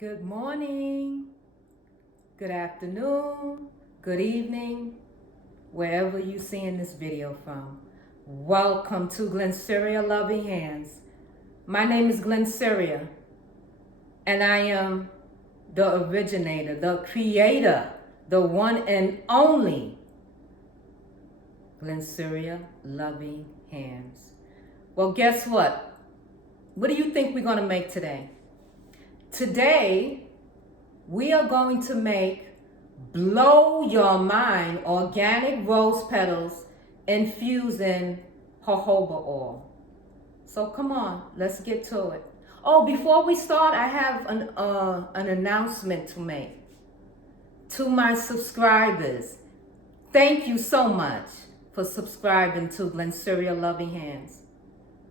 Good morning, good afternoon, good evening, wherever you're seeing this video from. Welcome to Glennceria Loving Hands. My name is Glennceria, and I am the originator, the creator, the one and only Glennceria Loving Hands. Well, guess what? What do you think we're going to make today? Today, we are going to make blow your mind organic rose petals infused in jojoba oil. So come on, let's get to it. Oh, before we start, I have an announcement to make. To my subscribers, thank you so much for subscribing to Glennceria Loving Hands.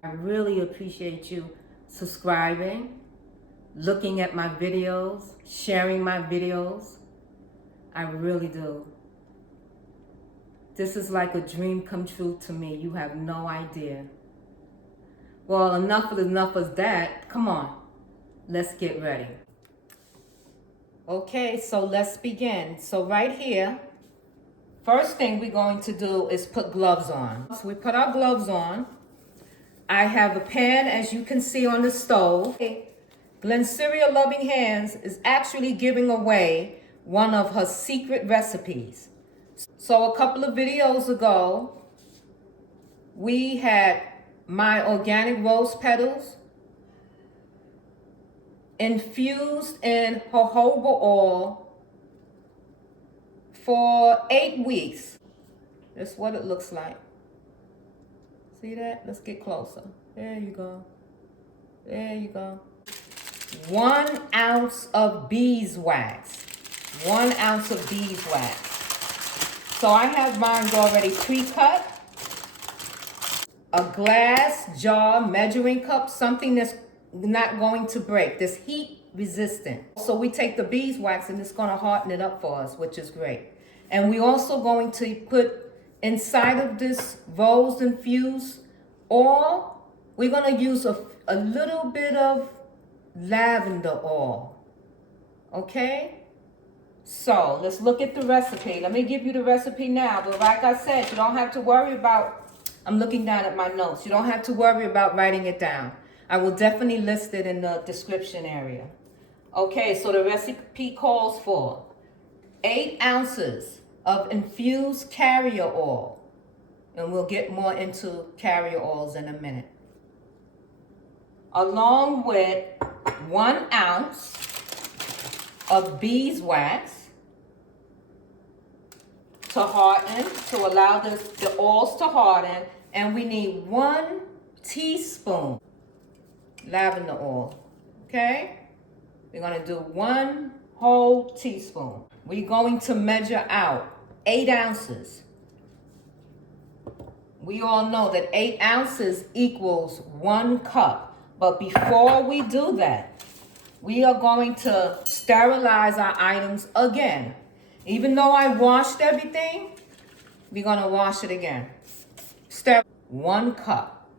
I really appreciate you subscribing, looking at my videos, sharing my videos. I really do. This is like a dream come true to me. You have no idea. Well, enough of that. Come on, let's get ready. Okay, so let's begin. So right here, first thing we're going to do is put gloves on. So we put our gloves on. I have a pan, as you can see, on the stove. Glennceria Loving Hands is actually giving away one of her secret recipes. So a couple of videos ago, we had my organic rose petals infused in jojoba oil for 8 weeks. That's what it looks like. See that? Let's get closer. There you go. There you go. 1 ounce of beeswax. 1 ounce of beeswax. So I have mine already pre-cut. A glass jar measuring cup, something that's not going to break, that's heat resistant. So we take the beeswax and it's going to harden it up for us, which is great. And we're also going to put inside of this rose infused oil, we're going to use a little bit of lavender oil. Okay? So let's look at the recipe. Let me give you the recipe now. But like I said, you don't have to worry about, I'm looking down at my notes. You don't have to worry about writing it down. I will definitely list it in the description area. Okay, so the recipe calls for 8 ounces of infused carrier oil. And we'll get more into carrier oils in a minute. Along with 1 ounce of beeswax to harden, to allow the oils to harden. And we need 1 teaspoon lavender oil, okay? We're gonna do 1 whole teaspoon. We're going to measure out 8 ounces. We all know that 8 ounces equals 1 cup. But before we do that, we are going to sterilize our items again. Even though I washed everything, we're going to wash it again. 1 cup.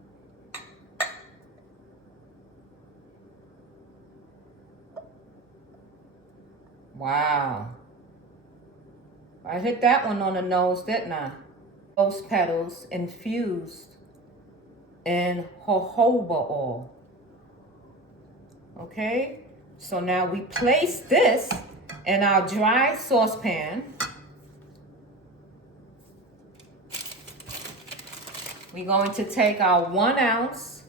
Wow. I hit that one on the nose, didn't I? Rose petals infused in jojoba oil. Okay, so now we place this in our dry saucepan. We're going to take our 1 ounce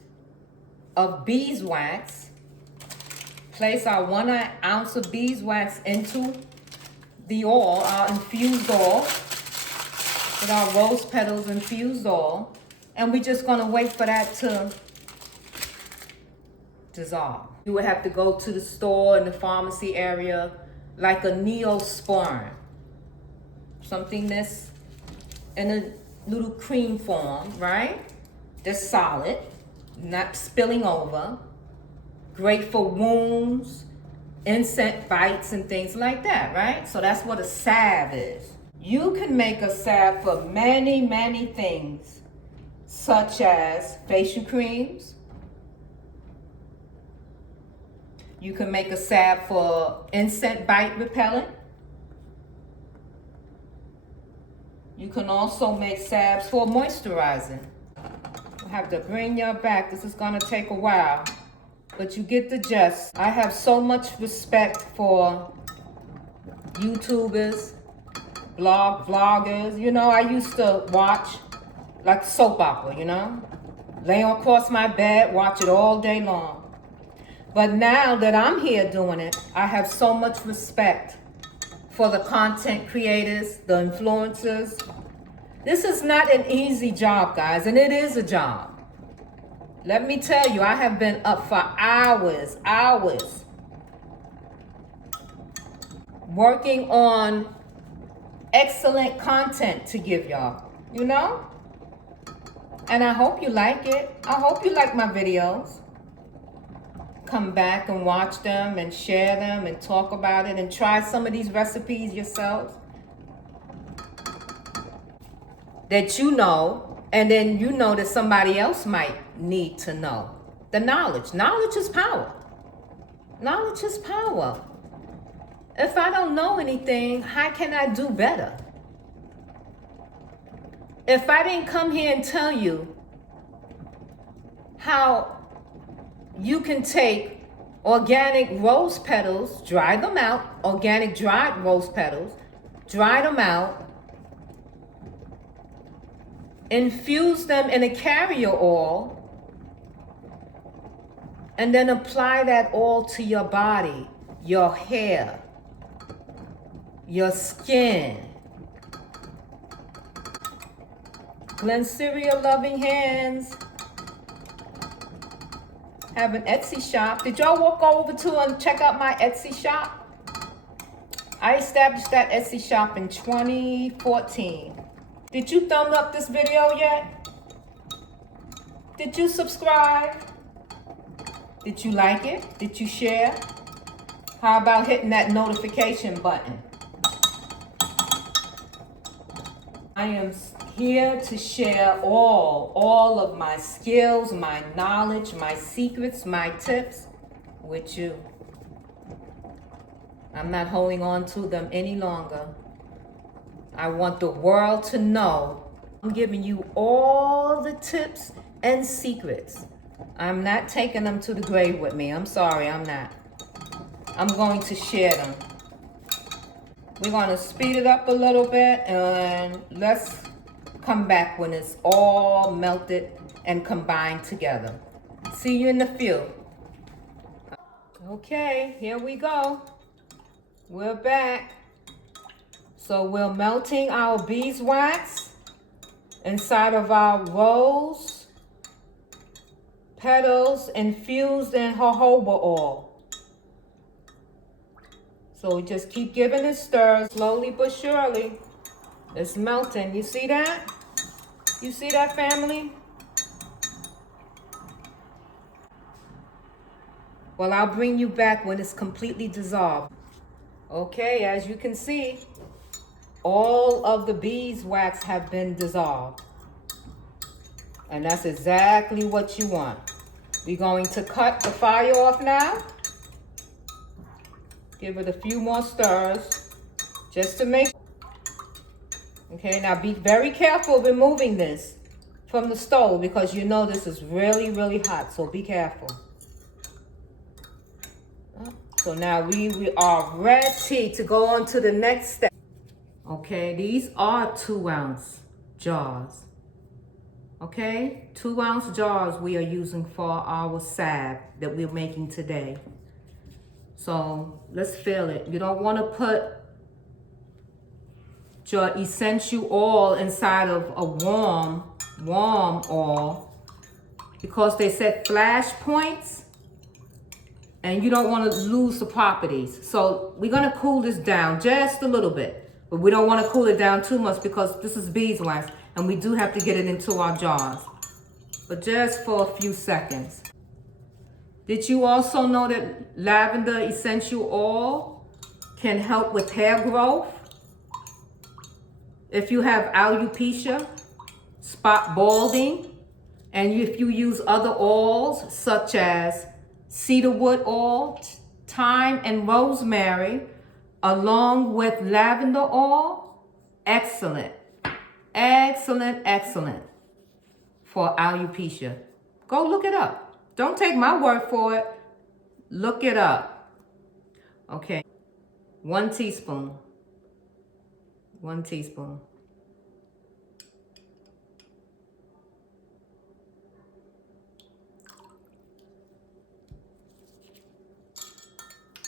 of beeswax, place our 1 ounce of beeswax into the oil, our infused oil, with our rose petals infused oil, and we're just going to wait for that to dissolve. You would have to go to the store in the pharmacy area, like a Neosporin, something that's in a little cream form, right? That's solid, not spilling over, great for wounds, insect bites, and things like that, right? So that's what a salve is. You can make a salve for many, many things, such as facial creams. You can make a salve for insect bite repellent. You can also make salves for moisturizing. I have to bring y'all back. This is gonna take a while, but you get the gist. I have so much respect for YouTubers, vloggers. You know, I used to watch like soap opera, you know? Lay across my bed, watch it all day long. But now that I'm here doing it, I have so much respect for the content creators, the influencers. This is not an easy job, guys, and it is a job. Let me tell you, I have been up for hours, working on excellent content to give y'all, you know? And I hope you like it. I hope you like my videos. Come back and watch them and share them and talk about it and try some of these recipes yourselves that you know, and then you know that somebody else might need to know. The knowledge. Knowledge is power. Knowledge is power. If I don't know anything, how can I do better? If I didn't come here and tell you how you can take organic rose petals, dry them out, organic dried rose petals, dry them out, infuse them in a carrier oil, and then apply that oil to your body, your hair, your skin. Glennceria Loving Hands have an Etsy shop. Did y'all walk over to and check out my Etsy shop? I established that Etsy shop in 2014. Did you thumb up this video yet? Did you subscribe? Did you like it? Did you share? How about hitting that notification button? I am here to share all of my skills, my knowledge, my secrets, my tips with you. I'm not holding on to them any longer. I want the world to know I'm giving you all the tips and secrets. I'm not taking them to the grave with me. I'm sorry, I'm not. I'm going to share them. We're going to speed it up a little bit and let's come back when it's all melted and combined together. See you in a few. Okay, here we go. We're back. So we're melting our beeswax inside of our rose petals infused in jojoba oil. So we just keep giving it stirs slowly but surely. It's melting. You see that? You see that, family? Well, I'll bring you back when it's completely dissolved. Okay, as you can see, all of the beeswax have been dissolved. And that's exactly what you want. We're going to cut the fire off now. Give it a few more stirs just to make. Okay, now be very careful removing this from the stove because you know this is really, really hot, so be careful. So now we are ready to go on to the next step. Okay, these are 2-ounce jars. Okay, 2-ounce jars we are using for our salve that we're making today. So let's fill it. You don't want to put your essential oil inside of a warm oil because they set flash points and you don't want to lose the properties. So we're going to cool this down just a little bit, but we don't want to cool it down too much because this is beeswax and we do have to get it into our jars, but just for a few seconds. Did you also know that lavender essential oil can help with hair growth? If you have alopecia, spot balding, and if you use other oils such as cedarwood oil, thyme, and rosemary, along with lavender oil. Excellent. Excellent, excellent for alopecia. Go look it up. Don't take my word for it. Look it up. Okay. 1 teaspoon. 1 teaspoon.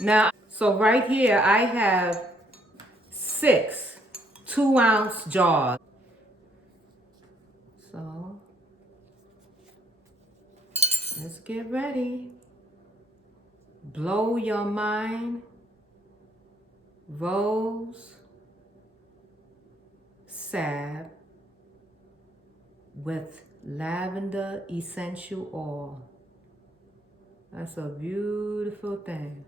Now, so right here I have 6 2-ounce jars. So let's get ready. Blow your mind. Rose salve with lavender essential oil. That's a beautiful thing.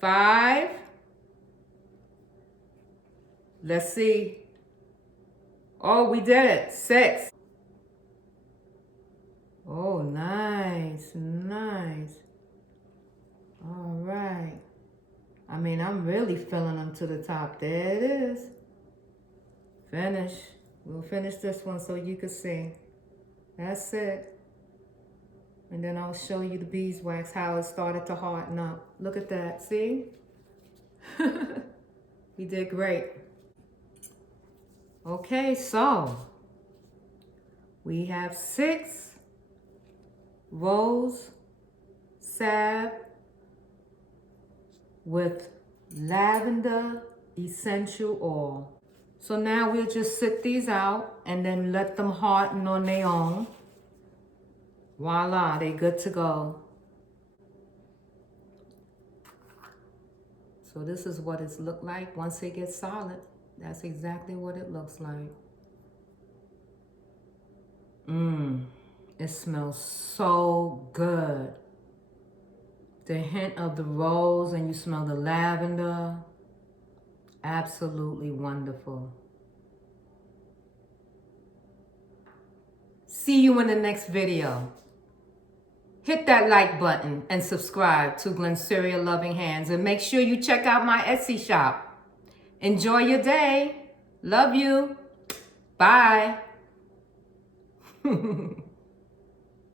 5. Let's see. Oh, we did it. 6. Oh, nice, nice. All right. I mean, I'm really filling them to the top. There it is. Finish. We'll finish this one so you can see. That's it. And then I'll show you the beeswax, how it started to harden up. Look at that, see? You did great. Okay, so we have 6 rose salve with lavender essential oil. So now we'll just sit these out and then let them harden on their own. Voila, they're good to go. So this is what it's looked like once it gets solid. That's exactly what it looks like. It smells so good. The hint of the rose and you smell the lavender. Absolutely wonderful. See you in the next video. Hit that like button and subscribe to Glennceria Loving Hands, and make sure you check out my Etsy shop. Enjoy your day. Love you. Bye.